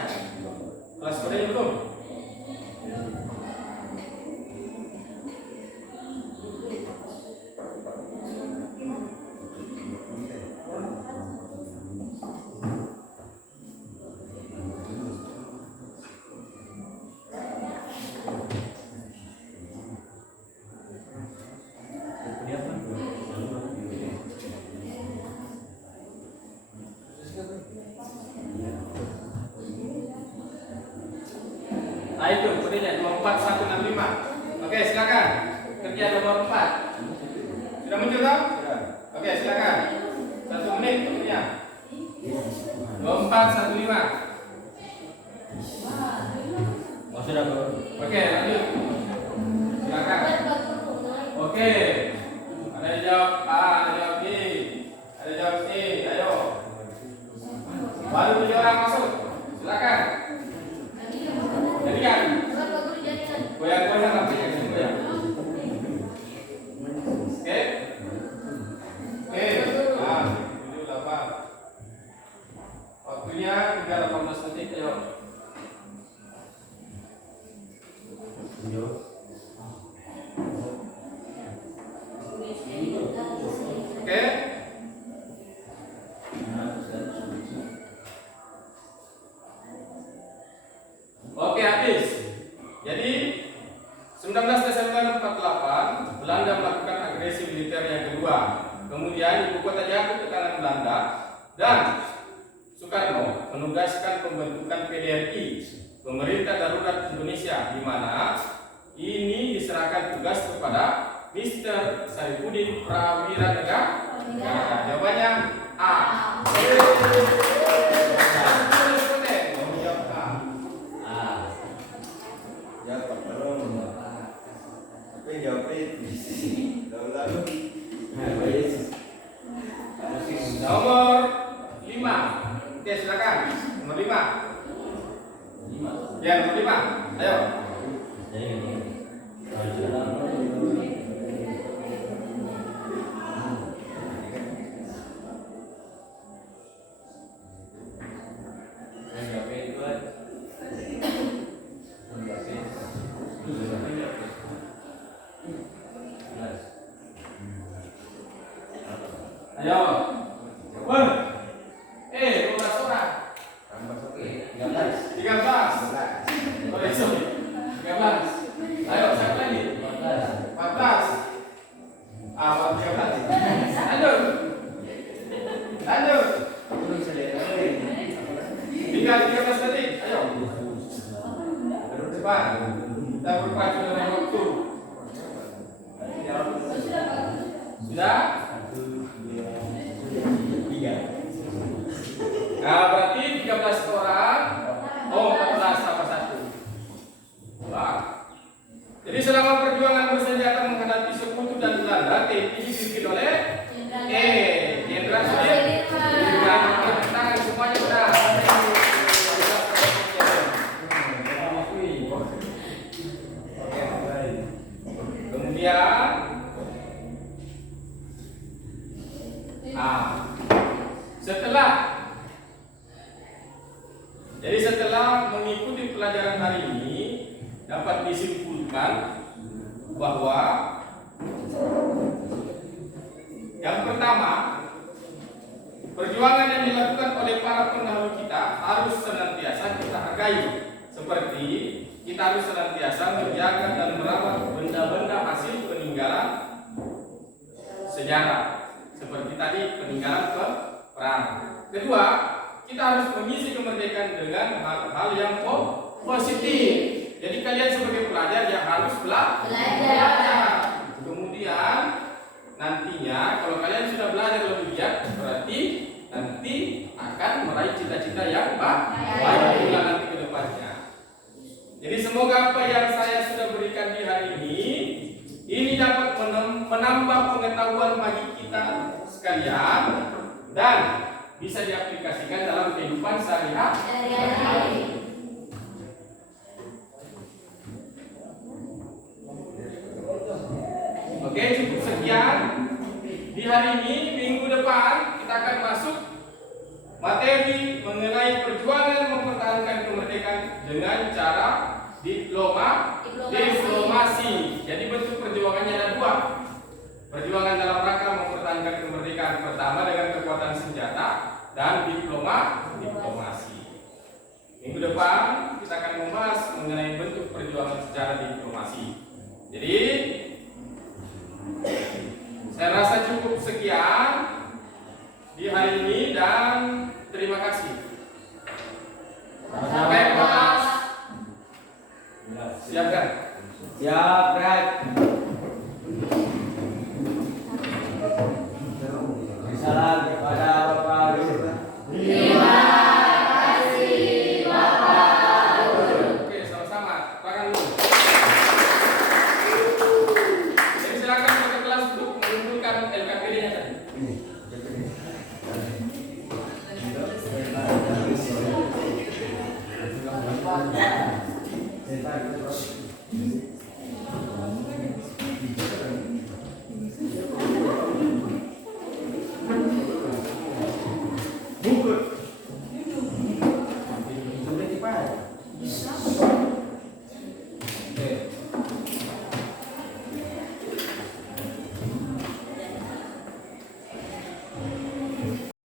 Kelas kodenya belum? Nah itu kodenya 24165. Oke, silakan. Kerja nomor 4. Sudah muncul toh? Oke, silakan. 1 menit waktunya. 2415. Sudah, Bro. Oke, lanjut. Silakan. Oke. Ada yang jawab A, ada yang jawab B, ada yang jawab C. Ayo. Baru 7 orang masuk. Silakan. Jadikan. Goyang-goyang apinya, goyang. Oke. Oke. Nah, 7, 8. Waktunya tinggal 18 menit. Ayo. Oke. Oke, habis. Jadi 19 Desember 48 Belanda melakukan agresi militer yang kedua. Kemudian ibu kota jatuh ke tangan Belanda dan Soekarno menugaskan pembentukan PDRI, Pemerintah Darurat Indonesia, di mana ini diserahkan tugas kepada Mr. Sarifudin Prawira Negara. Jawabannya A. Nomor 5. Oke, silakan. Nomor 5. Ya, nomor 5. Ayo. Ayo. Ber. 12 orang. 13. Oh, sorry. 13. Ayo, siapa lagi? 14. Ah, 13. Lanjut. Lanjut. Tinggal 13 detik. Ayo. Cepat. Kita berpacu dengan waktu. Sudah? Nah, berarti 13 orang. Oh, 14 tambah 1. Wah. Jadi selama perjuangan bersenjata menghadapi sekutu dan Belanda, TNI dipimpin oleh Jenderal Sudirman. Tangan semuanya sudah. Kemudian pembelajaran hari ini dapat disimpulkan bahwa yang pertama, perjuangan yang dilakukan oleh para pendahulu kita harus senantiasa kita hargai. Seperti kita harus senantiasa menjaga dan merawat benda-benda hasil peninggalan sejarah. Seperti tadi peninggalan perang. Kedua, kita harus mengisi kemerdekaan dengan hal-hal yang positif. Jadi kalian sebagai pelajar yang harus belajar. Kemudian nantinya kalau kalian sudah belajar lebih giat, berarti nanti akan meraih cita-cita yang baik pula nanti ke depannya. Jadi semoga apa yang saya sudah berikan di hari ini dapat menambah pengetahuan bagi kita sekalian dan bisa diaplikasikan dalam kehidupan sehari-hari. Oke, cukup sekian. Di hari ini, minggu depan kita akan masuk materi mengenai perjuangan mempertahankan kemerdekaan dengan cara diplomasi. Jadi bentuk perjuangannya ada dua. Perjuangan dalam rangka mempertahankan kemerdekaan pertama dengan kekuatan senjata dan diplomasi. Minggu depan kita akan membahas mengenai bentuk perjuangan secara diplomasi. Jadi saya rasa cukup sekian di hari ini dan terima kasih. Sampai kelas. Siapkan. Siap.